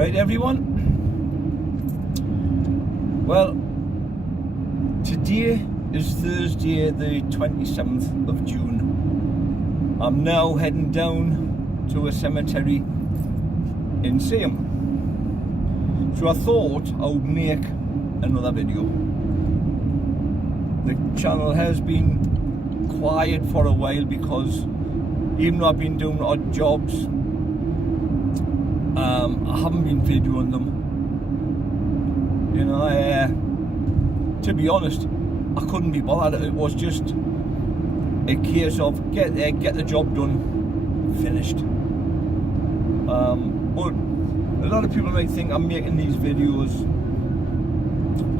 Right, everyone? Well, today is Thursday the 27th of June. I'm now heading down to a cemetery in Seaham. So I thought I would make another video. The channel has been quiet for a while because even though I've been doing odd jobs, I haven't been videoing them. You know, to be honest, I couldn't be bothered. It was just a case of get there, get the job done, finished. But a lot of people might think I'm making these videos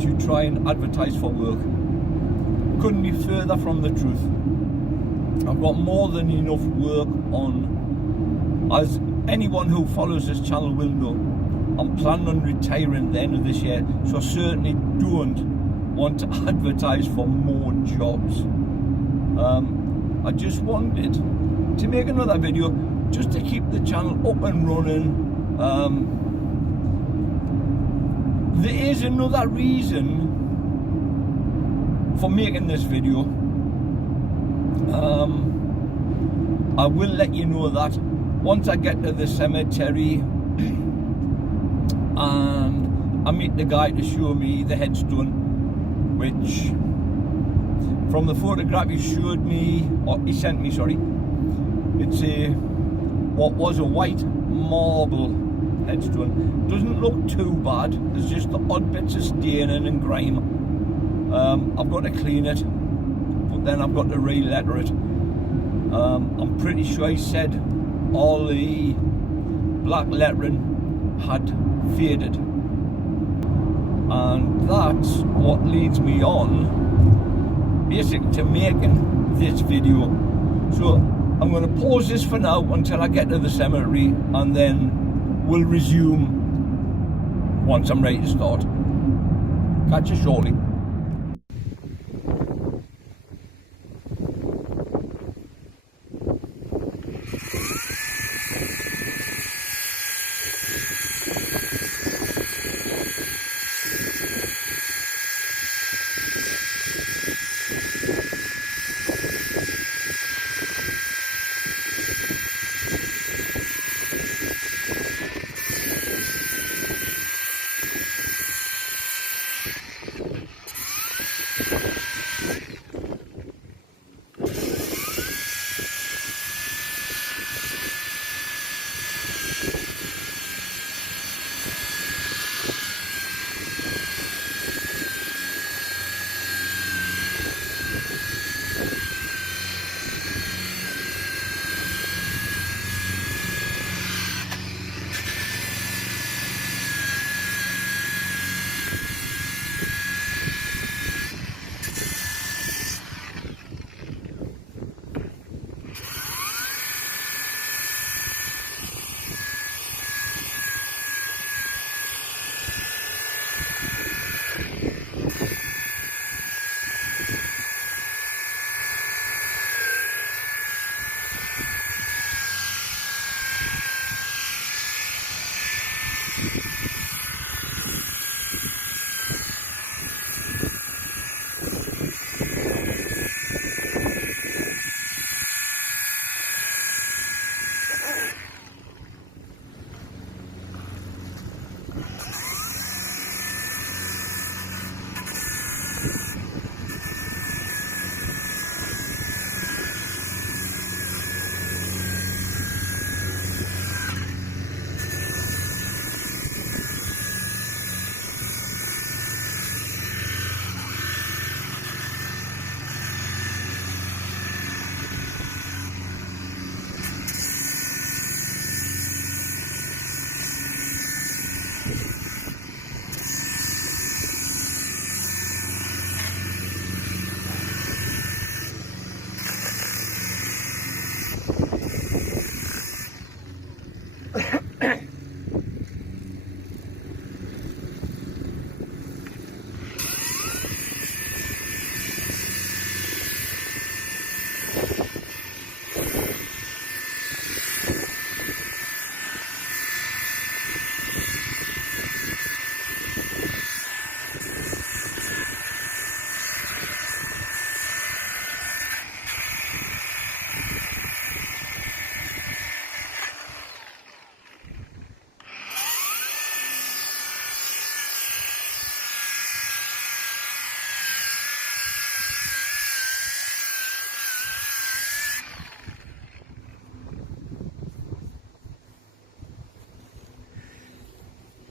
to try and advertise for work. Couldn't be further from the truth. I've got more than enough work on. As anyone who follows this channel will know, I'm planning on retiring at the end of this year, so I certainly don't want to advertise for more jobs. I just wanted to make another video just to keep the channel up and running. There is another reason for making this video. I will let you know that once I get to the cemetery and I meet the guy to show me the headstone, which from the photograph he showed me, or he sent me, sorry, it's what was a white marble headstone. Doesn't look too bad. There's just the odd bits of staining and grime. I've got to clean it, but then I've got to re-letter it. I'm pretty sure he said all the black lettering had faded, and that's what leads me on basically to making this video. So I'm going to pause this for now until I get to the cemetery, and then we'll resume once I'm ready to start. Catch you shortly.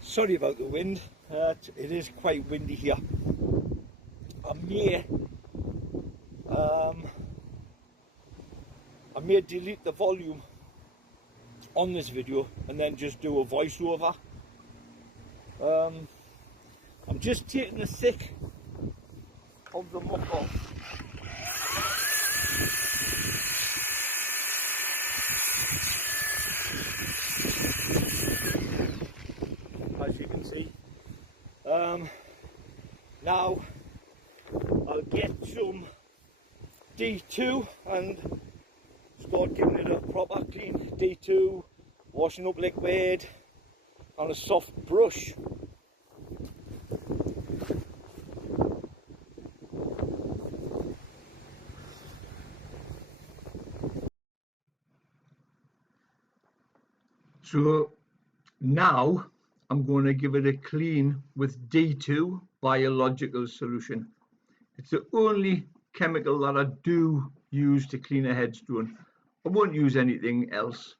Sorry about the wind, it is quite windy here. I may delete the volume on this video and then just do a voiceover. I'm just taking the thick of the muck off. As you can see. Now I'll get some D2 and start giving it a proper clean D2, washing up liquid and a soft brush. So now I'm going to give it a clean with D2 biological solution. It's the only chemical that I do use to clean a headstone. I won't use anything else.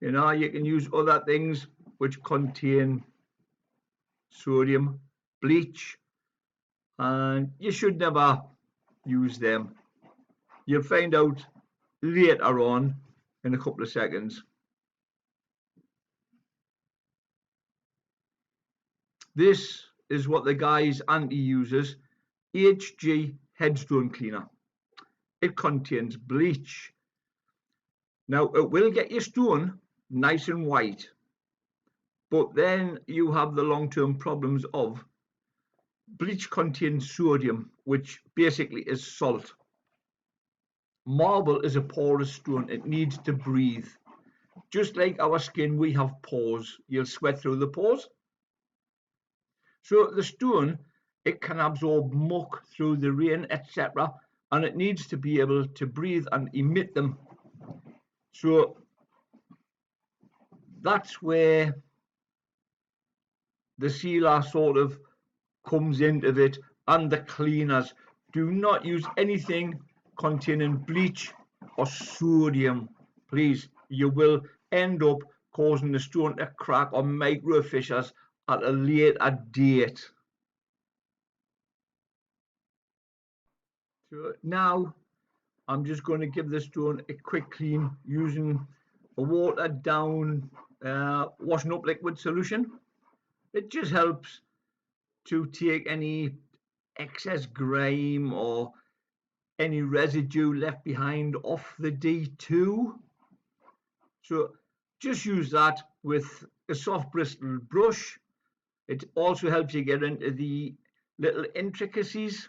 You know, you can use other things which contain sodium, bleach, and you should never use them. You'll find out later on in a couple of seconds. This is what the guy's auntie uses, HG Headstone Cleaner. It contains bleach. Now, it will get your stone nice and white, but then you have the long-term problems of bleach contains sodium, which basically is salt. Marble is a porous stone. It needs to breathe. Just like our skin, we have pores. You'll sweat through the pores. So the stone, it can absorb muck through the rain, etc., and it needs to be able to breathe and emit them. So that's where the sealer sort of comes into it, and the cleaners. Do not use anything containing bleach or sodium, please. You will end up causing the stone to crack or micro fissures at a later date. So now I'm just going to give the stone a quick clean using a watered down washing up liquid solution. It just helps to take any excess grime or any residue left behind off the D2. So just use that with a soft bristled brush. It also helps you get into the little intricacies.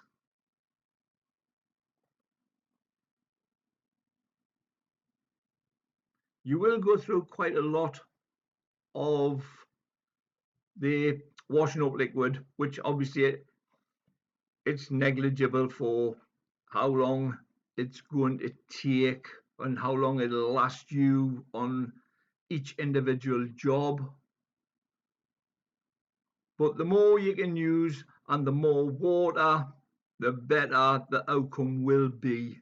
You will go through quite a lot of the washing up liquid, which obviously it's negligible for how long it's going to take and how long it'll last you on each individual job. But the more you can use and the more water, the better the outcome will be.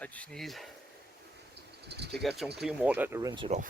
I just need to get some clean water to rinse it off.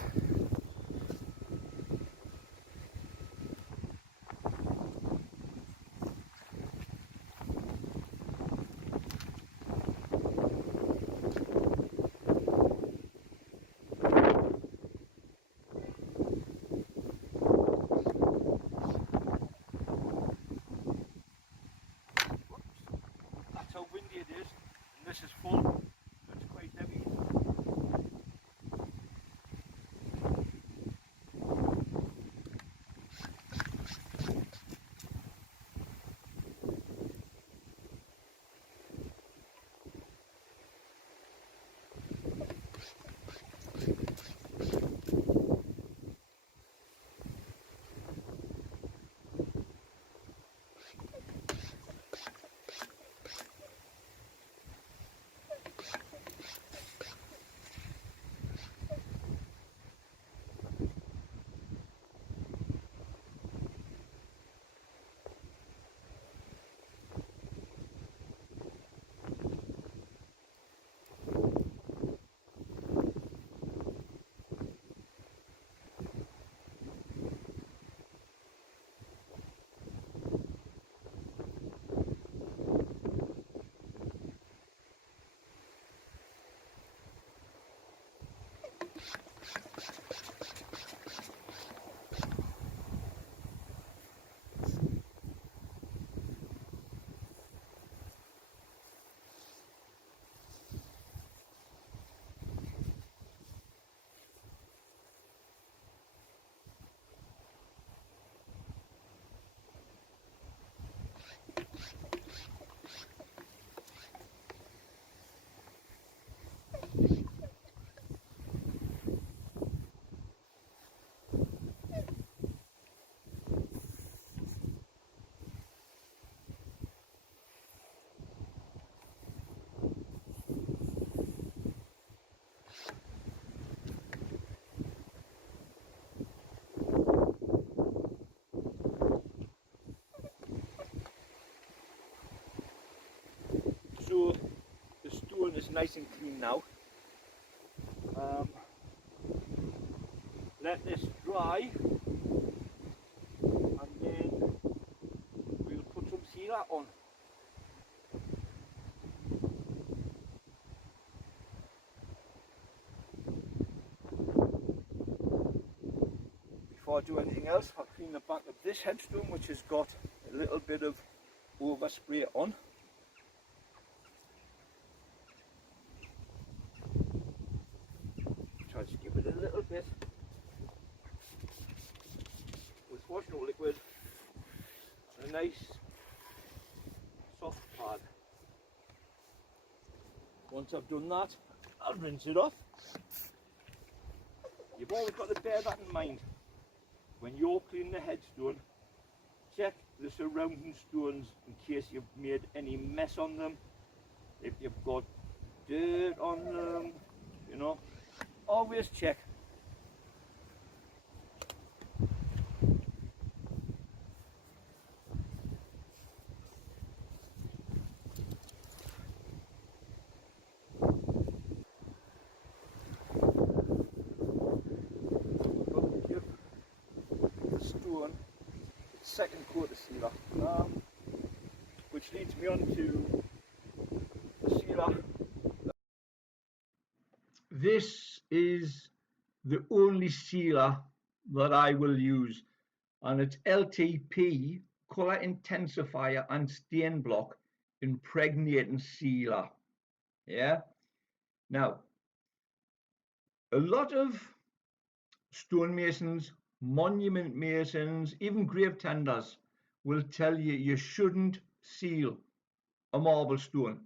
this nice and clean now. Let this dry, and then we'll put some sealer on. Before I do anything else, I'll clean the back of this headstone, which has got a little bit of overspray on. Try to give it a little bit with washing liquid and a nice soft pad. Once I've done that, I'll rinse it off. You've always got to bear that in mind. When you're cleaning the headstone, check the surrounding stones in case you've made any mess on them. If you've got dirt on them, you know, always check. Second coat of sealer, which leads me on to the sealer. This is the only sealer that I will use, and it's LTP, Colour Intensifier and Stain Block Impregnating Sealer. Yeah. Now, a lot of stonemasons, monument masons, even grave tenders will tell you you shouldn't seal a marble stone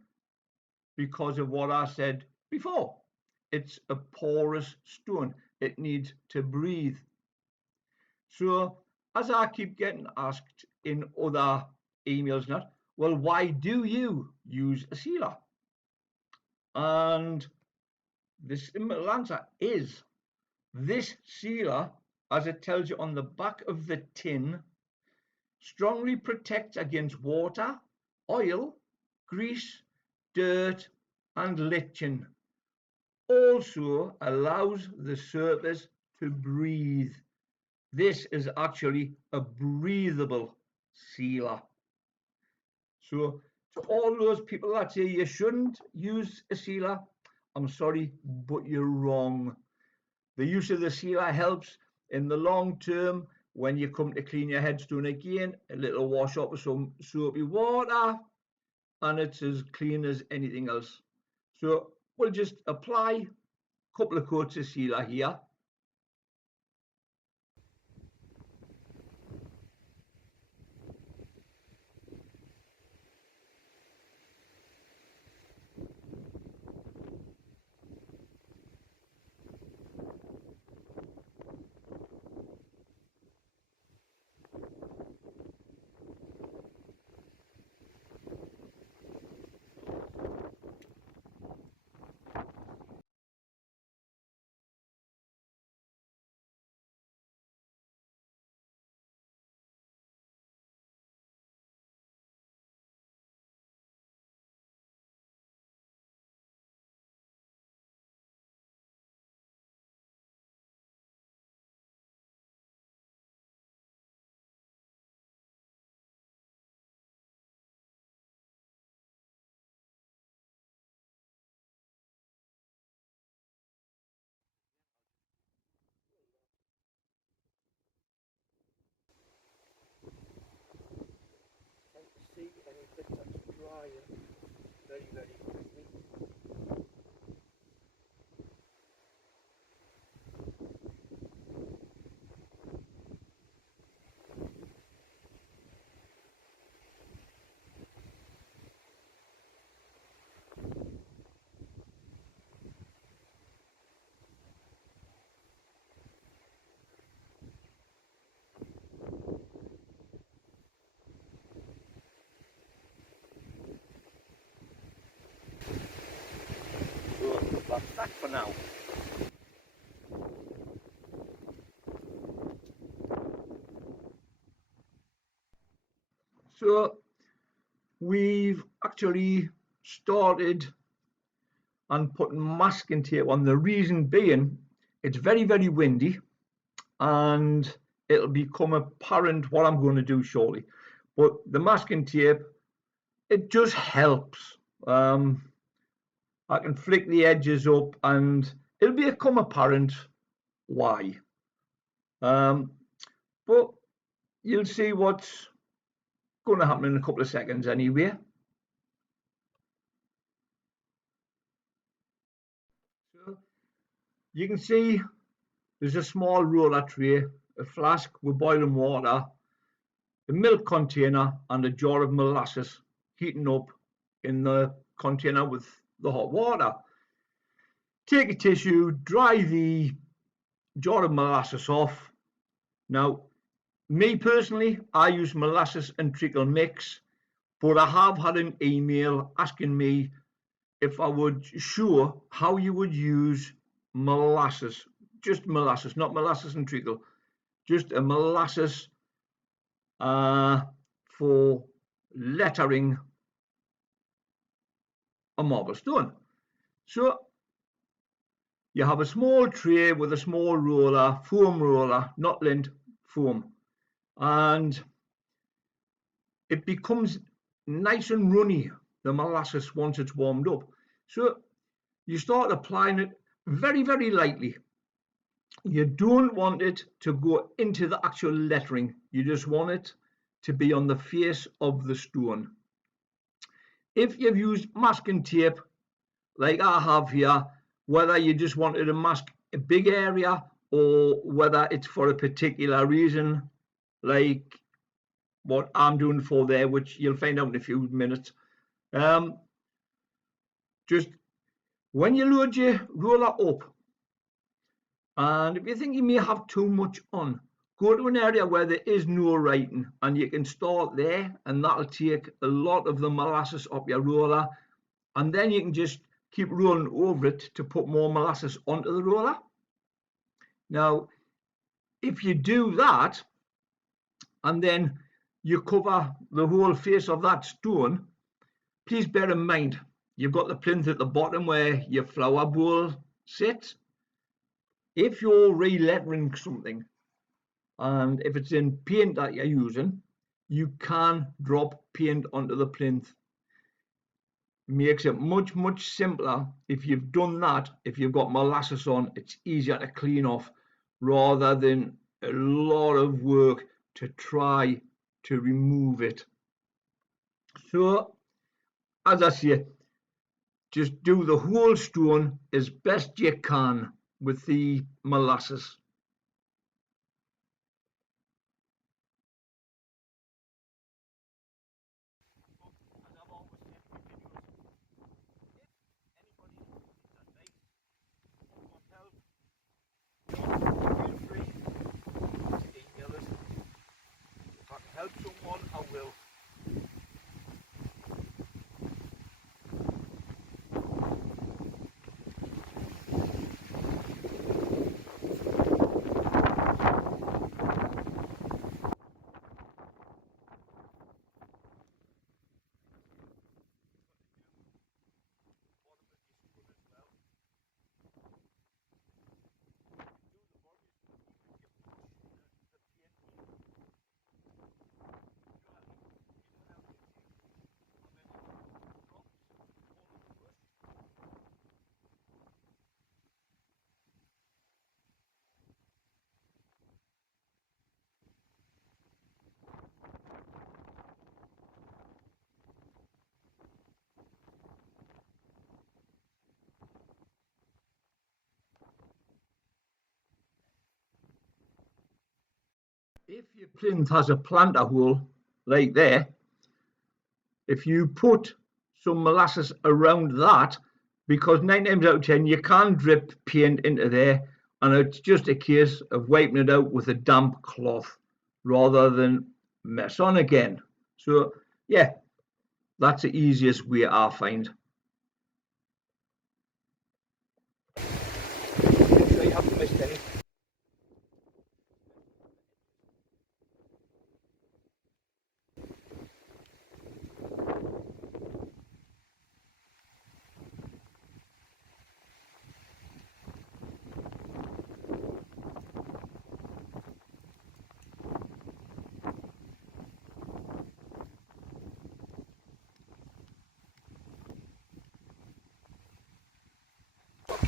because of what I said before. It's a porous stone. It needs to breathe. So, as I keep getting asked in other emails now, well, why do you use a sealer? And the simple answer is this sealer, as it tells you on the back of the tin, strongly protects against water, oil, grease, dirt, and lichen. Also allows the surface to breathe. This is actually a breathable sealer. So to all those people that say you shouldn't use a sealer, I'm sorry, but you're wrong. The use of the sealer helps in the long term. When you come to clean your headstone again, a little wash up with some soapy water, and it's as clean as anything else. So we'll just apply a couple of coats of sealer here. See any bits that's drying very, very quickly. So that's that for now. So we've actually started and putting masking tape on. The reason being, it's very, very windy, and it'll become apparent what I'm going to do shortly. But the masking tape, it just helps. I can flick the edges up and it'll become apparent why. But you'll see what's going to happen in a couple of seconds anyway. So you can see there's a small roller tray, a flask with boiling water, a milk container, and a jar of molasses heating up in the container with the hot water. Take a tissue, dry the jar of molasses off. Now, me personally, I use molasses and treacle mix, but I have had an email asking me if I would show how you would use molasses, just molasses, not molasses and treacle, just a molasses for lettering a marble stone. So you have a small tray with a small roller, foam roller, not lint, foam, and it becomes nice and runny, the molasses, once it's warmed up. So you start applying it very, very lightly. You don't want it to go into the actual lettering. You just want it to be on the face of the stone. If you've used masking tape, like I have here, whether you just wanted to mask a big area or whether it's for a particular reason, like what I'm doing for there, which you'll find out in a few minutes. Just when you load your roller up, and if you think you may have too much on, go to an area where there is no writing and you can start there, and that'll take a lot of the molasses off your roller, and then you can just keep rolling over it to put more molasses onto the roller. Now, if you do that and then you cover the whole face of that stone, please bear in mind you've got the plinth at the bottom where your flower bowl sits. If you're re-lettering something, and if it's in paint that you're using, you can drop paint onto the plinth. Makes it much, much simpler if you've done that. If you've got molasses on, it's easier to clean off rather than a lot of work to try to remove it. So, as I say, just do the whole stone as best you can with the molasses. Help someone, I will. If your plinth has a planter hole like there, if you put some molasses around that, because 9 times out of 10 you can drip paint into there, and it's just a case of wiping it out with a damp cloth rather than mess on again. So yeah, that's the easiest way I find. Make sure you haven't missed any.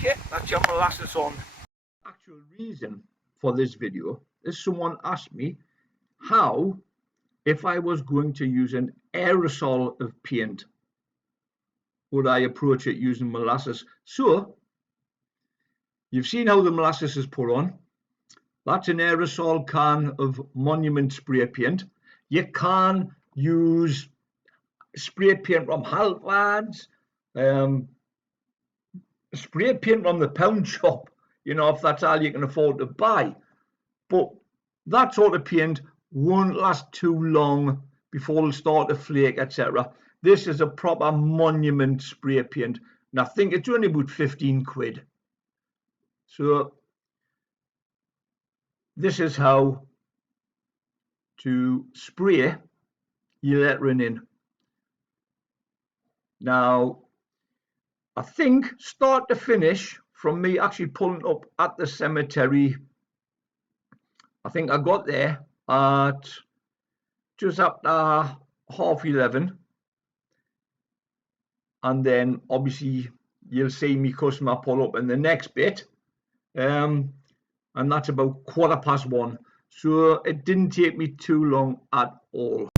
Okay, that's your molasses on. Actual reason for this video is someone asked me how, if I was going to use an aerosol of paint, would I approach it using molasses. So you've seen how the molasses is put on. That's an aerosol can of Monument spray paint. You can use spray paint from Halford's, spray paint from the pound shop, if that's all you can afford to buy. But that sort of paint won't last too long before it'll start to flake, etc. This is a proper Monument spray paint, and I think it's only about 15 quid. So this is how to spray your lettering in. Now, I think start to finish, from me actually pulling up at the cemetery, I think I got there at just after 11:30, and then obviously you'll see me customer pull up in the next bit, and that's about 1:15. So it didn't take me too long at all.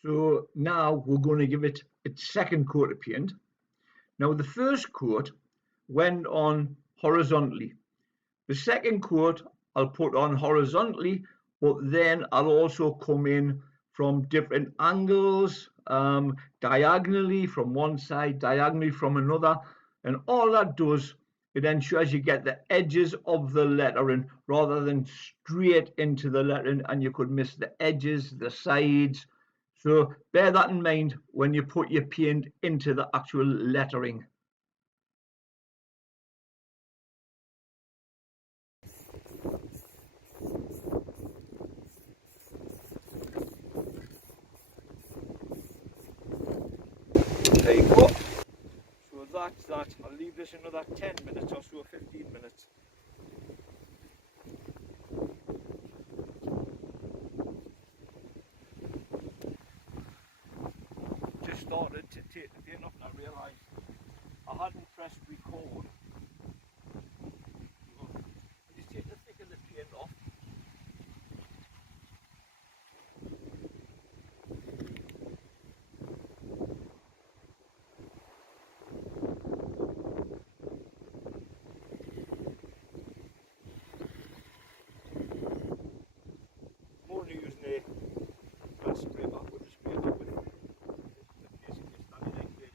So now we're going to give it its second coat of paint. Now the first coat went on horizontally. The second coat I'll put on horizontally, but then I'll also come in from different angles, diagonally from one side, diagonally from another, and all that does, it ensures you get the edges of the lettering rather than straight into the lettering, and you could miss the edges, the sides. So bear that in mind when you put your paint into the actual lettering. There you go. So that's that. I'll leave this another 10 minutes or so, 15 minutes. Just started to take the paint off and I realised I hadn't pressed record. So I just take the thick of the paint off. I'm only using a spray back with a spray back with it. Basically standing like that.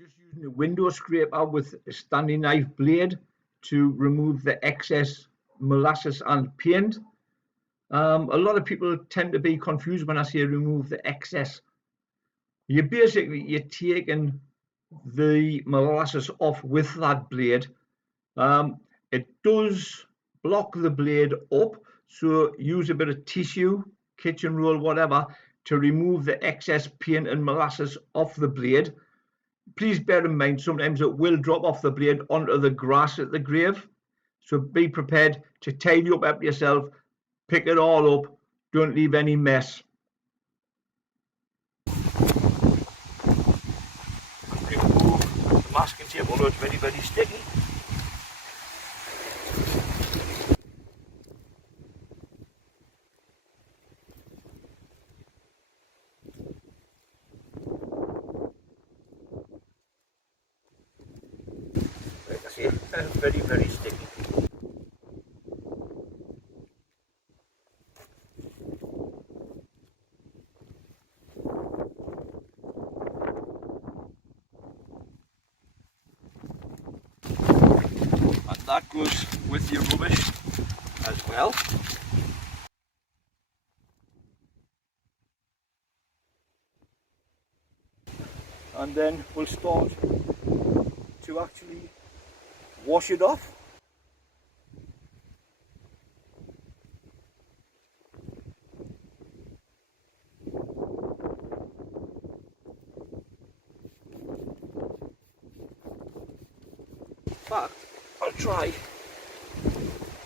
Just using a window scraper with a Stanley knife blade to remove the excess molasses and paint. A lot of people tend to be confused when I say remove the excess. You're taking the molasses off with that blade. It does block the blade up, so use a bit of tissue, kitchen roll, whatever, to remove the excess paint and molasses off the blade. Please bear in mind, sometimes it will drop off the blade onto the grass at the grave. So be prepared to tidy up after yourself, pick it all up, don't leave any mess. Remove the masking tape, although it's very, very sticky. Like I say, it's very, very sticky. that goes with your rubbish as well. And then we'll start to actually wash it off. In fact, I'll try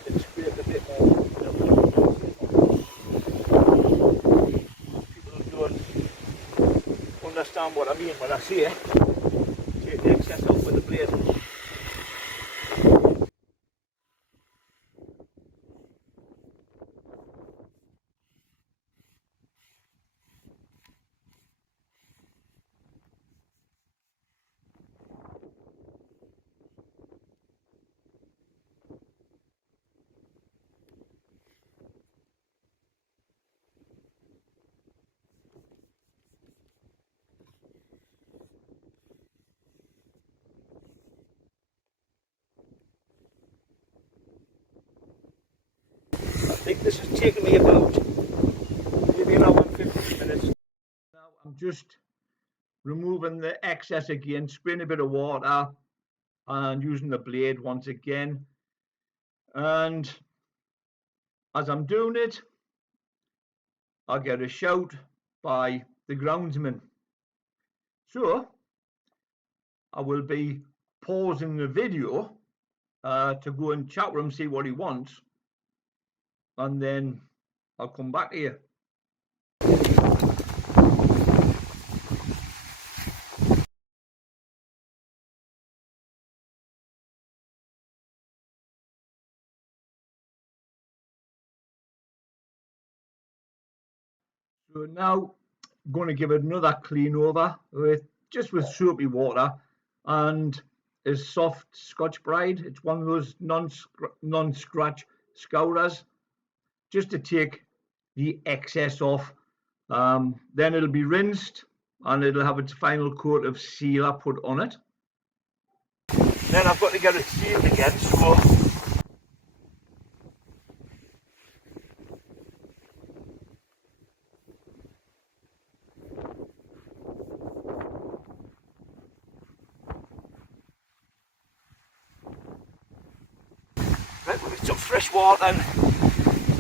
and scrape a bit more. People don't understand what I mean when I say it. Take the excess off with the blade. I think this has taken me about maybe an hour and 15 minutes. Now I'm just removing the excess again, spraying a bit of water and using the blade once again. And as I'm doing it, I get a shout by the groundsman. So I will be pausing the video to go and chat with him, see what he wants, and then I'll come back here. So now I'm going to give it another clean over with soapy water and a soft Scotch Brite. It's one of those non-scratch scourers, just to take the excess off. Then it'll be rinsed and it'll have its final coat of sealer put on it. Then I've got to get it sealed again, so right, we'll get some fresh water and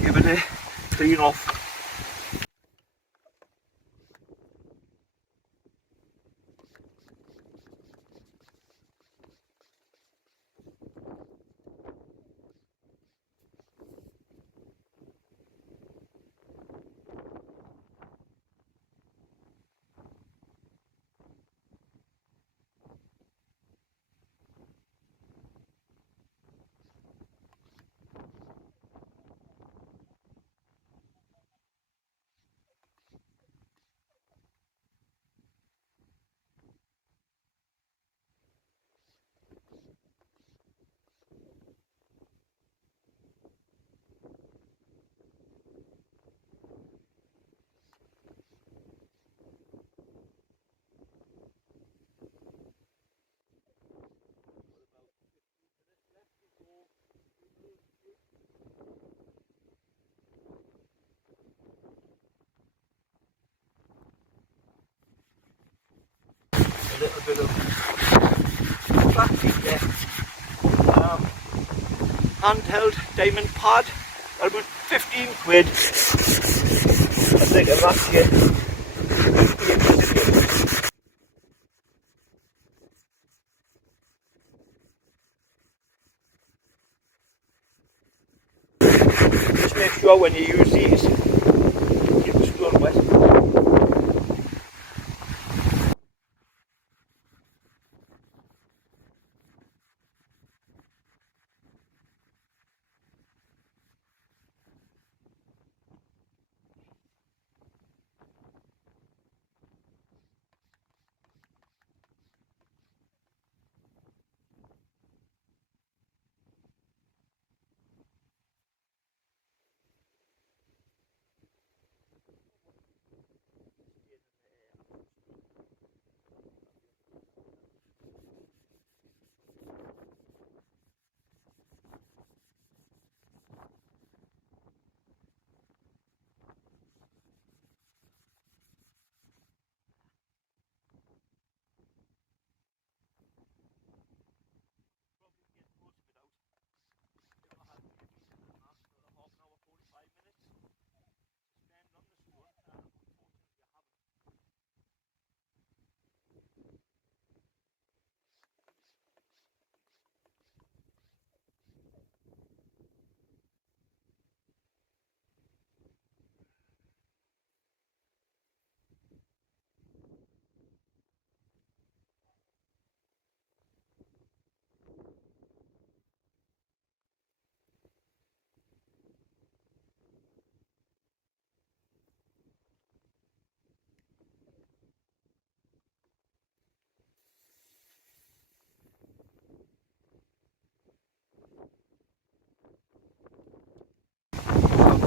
give it a clean off. A little bit of plastic there. Handheld diamond pad, about 15 quid. I think of that here. Just make sure when you use these, keep the stone wet.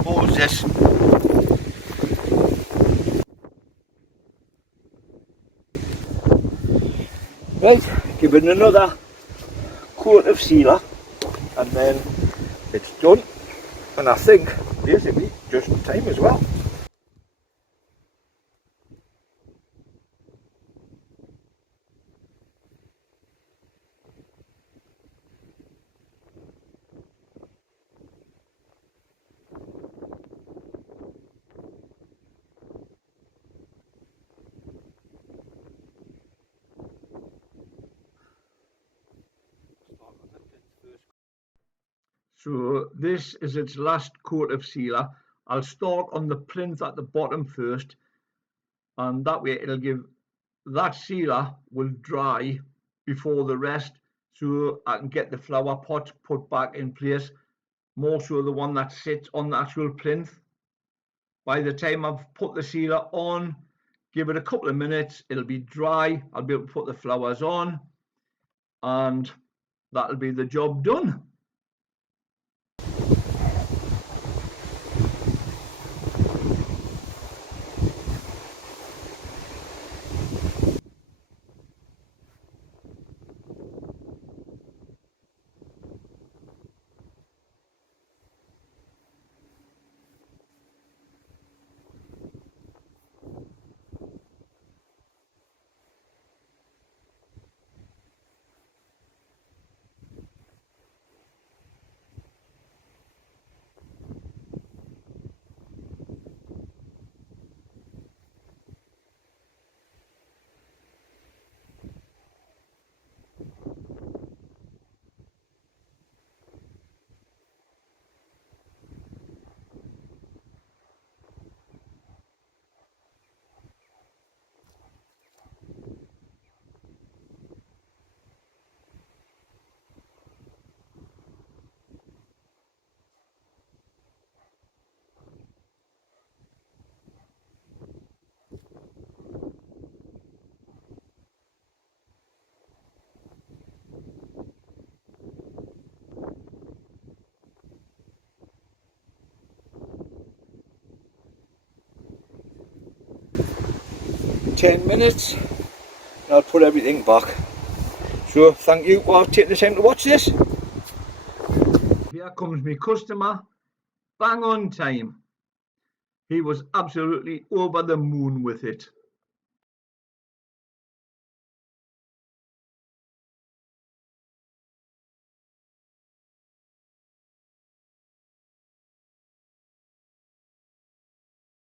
close this. Right, give it another coat of sealer and then it's done, and I think basically just in time as well. So this is its last coat of sealer. I'll start on the plinth at the bottom first, and that way it'll give that sealer will dry before the rest, so I can get the flower pot put back in place, more so the one that sits on the actual plinth. By the time I've put the sealer on, give it a couple of minutes, it'll be dry, I'll be able to put the flowers on, and that'll be the job done. "10 minutes and I'll put everything back." So thank you for taking the time to watch this. Here comes my customer, bang on time. He was absolutely over the moon with it.